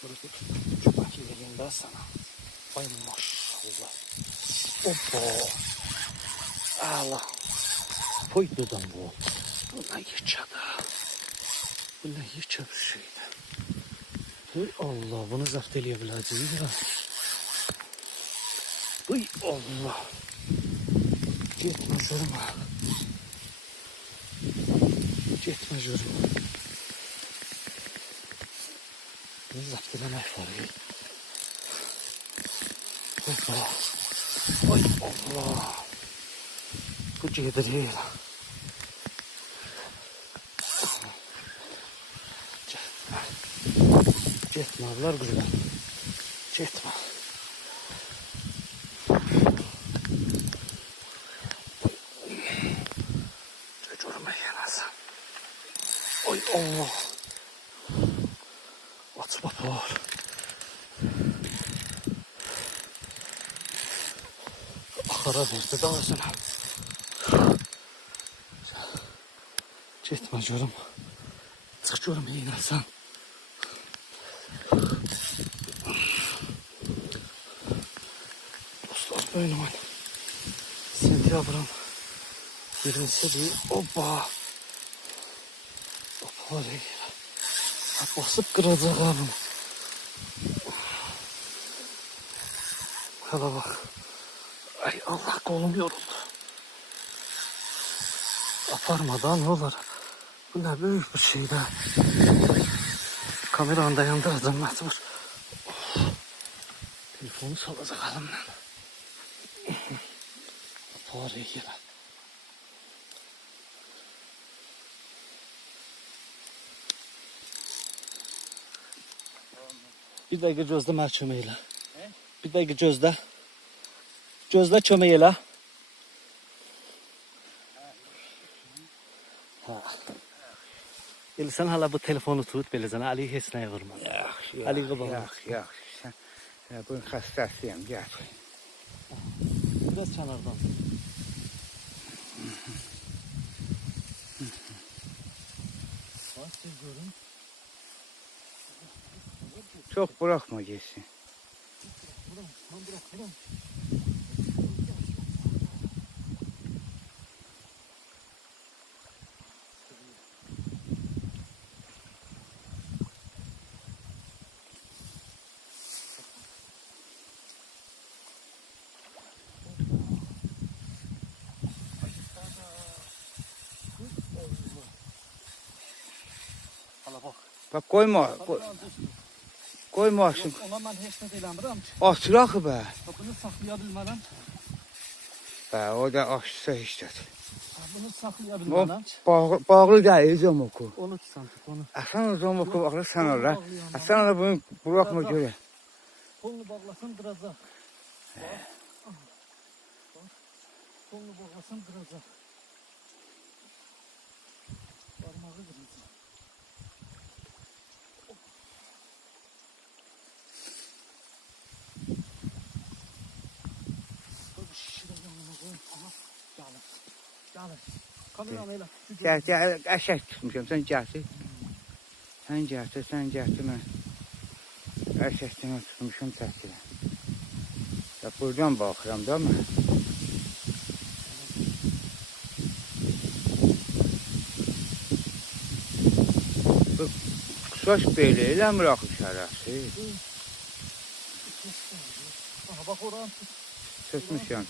Şu bakı vereyim ben sana. Ay maşallah. Hoppa. Allah. Poydudan bu. Bu ne geçadı? Bu ne geçe bir şeydi? Hay Allah, bunu zapt eleyebileceğiz ya. Hay Allah. Gitme zoruma. Gitme zoruma. Bunu zapt elemek var ya. Hoppa. Ay Allah. Bu gedir değil. Gitme ablar güzel. Gitme. Çocuğuma yanasın. Ay Allah. At babor. Akara verdi daha sonra. Gitme canım. Çık canım yanasın. Böyle var. Sentyabrın 20'si değil. Oba. Oba var ya. Basıp kıracak abim. Hala bak. Ay Allah, kolum yoruldu. Aparmadan ne olur. Bu ne büyük bir şey de. Kameranı da yandıracağım mecbur. Telefonu salacak elimden. Parayı yere. Bir dakika gözde mer çömeyle. Bir dakika gözde. Gözde çömeyle. Ha. Eli sen hala bu telefonu tut belirsen Ali hesneye vurma. Ali kabağı. Yok. Sen bunun hastasıyım. Gel. Biraz çanardan. Çok bırakma geçsin. Bırak. Hala bak. Bak koyma. Koyma şimdi. Ona ben hiç ne değilim. Açırak be. Bunu saklayabilmem. Be o da açsa işte. Bunu saklayabilmem. Bağlı değil zomoku. Onu tutsan tut onu. Sen o zomoku bağlı sen orada. Sen ona bunu bırakma göre. Kolunu bağlasın kıracak. Kolunu bağlasın kıracak. Parmağı kıracak. Kameramıyla. Gel aşağı tutmuşum sen gelsin. Sen gelsin ben. Aşağıdan tutmuşum təhtilə. Ya buradan baxıram da mən. Bu saç belə eləmir axı şərəfsi. Aha bak oradan Tutmuşam.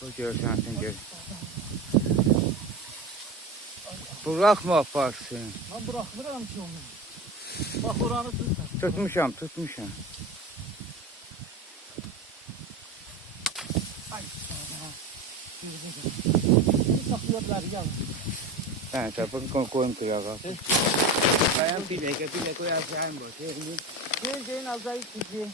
Bu görsən sən gör. Bırakma aparsın. Ben bırakmıram ki onu. Bak oranı tut. Tutmuşam. Ay. Saklıyorlar ya. Hə, tapın koyun kırağa. Dayan bir dəqiqə qoyacağım bu. Gelin alacağız sizi.